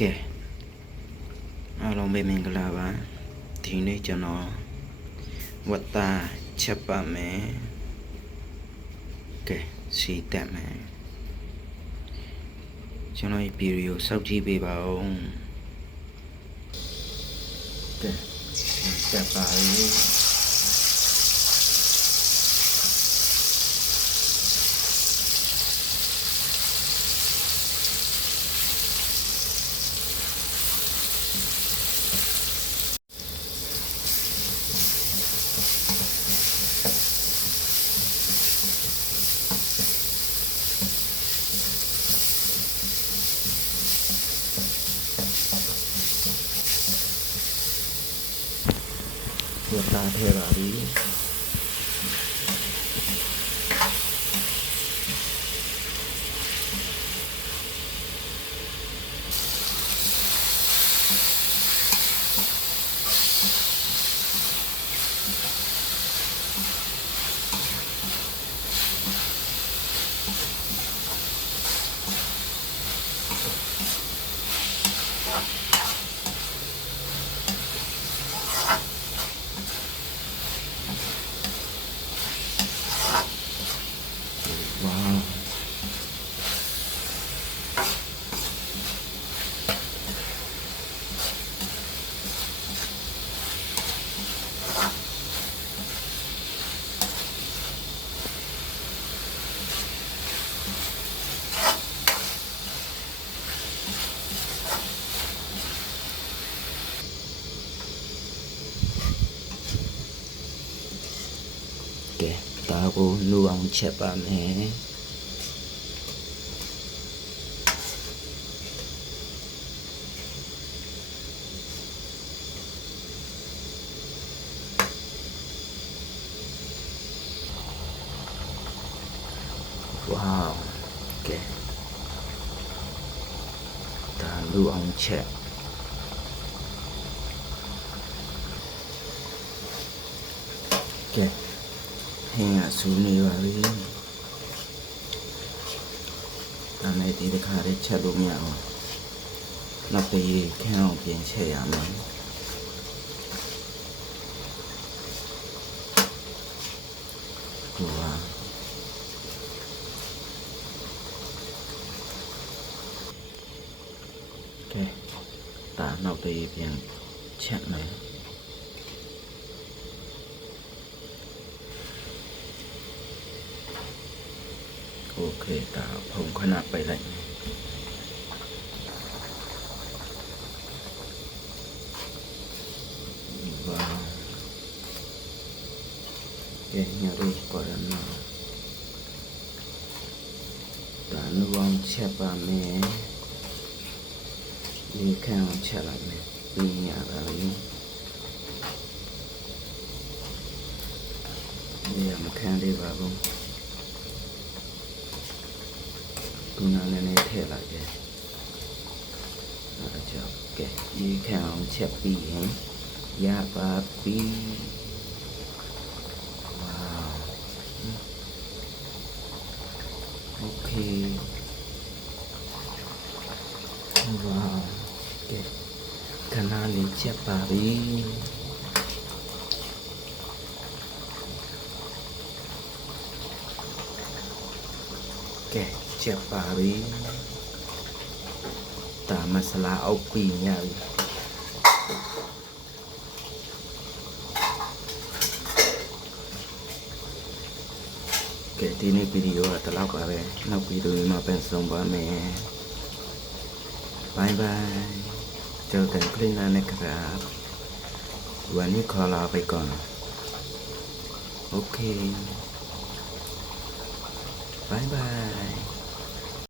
ကဲအားလုံးပဲမင်္ဂလာပါဒီနေ့ကျွန်တော်ဝတ်သားချက်ပါမယ်ကဲစီတက်မယ်ကျွန်တော်ဒီဗီဒီယိုစောင့်ကြည့်ပေးပါဦးကဲတက်ပါဦးဝတ်သားထဲပါပြီว้าวကဲဒါကိုနူအောင်ချက်ပါမယ်ဝေါကဲဒါနူအောင်ချက်ကဲဟင်းကဆူနေပါပြီဒါနဲ့ဒီတစ်ခါလေးချက်လို့မရအောင်နောက်ပြီးခင်းအောင်ပြင်ချက်ရမယ်ဟိုပါကဲဒါနောက်ပြီးပြင်ချက်မယ်โอเคตาผมขนาดไปเลยว้าวแกเนี่ยรู้ก่อนนะตาหนูวางเช็ดปะแม่นี่แค่วางเช็ดละแม่นี่อะไรนี่มาแค่ได้บ้างกูนั่นเนี่ยเท่ละแกแล้วจะแกยี่แค่เอาเช็ดปีเองยาปาปีว้าวโอเคว้าวแกขนาดนี้เช็ดปาปีแกချက်ပါပြီဒါမဆလာအုပ်ပြီးညပြီကဲဒီနေ့ဗီဒီယိုကတလောက်ပါပဲနောက်ဗီဒီယိုမှာပြန်ဆောင်ပါမယ်บายบายเจอกันคลิปหน้านะครับวันนี้ขอลาไปก่อนโอเคบายบาย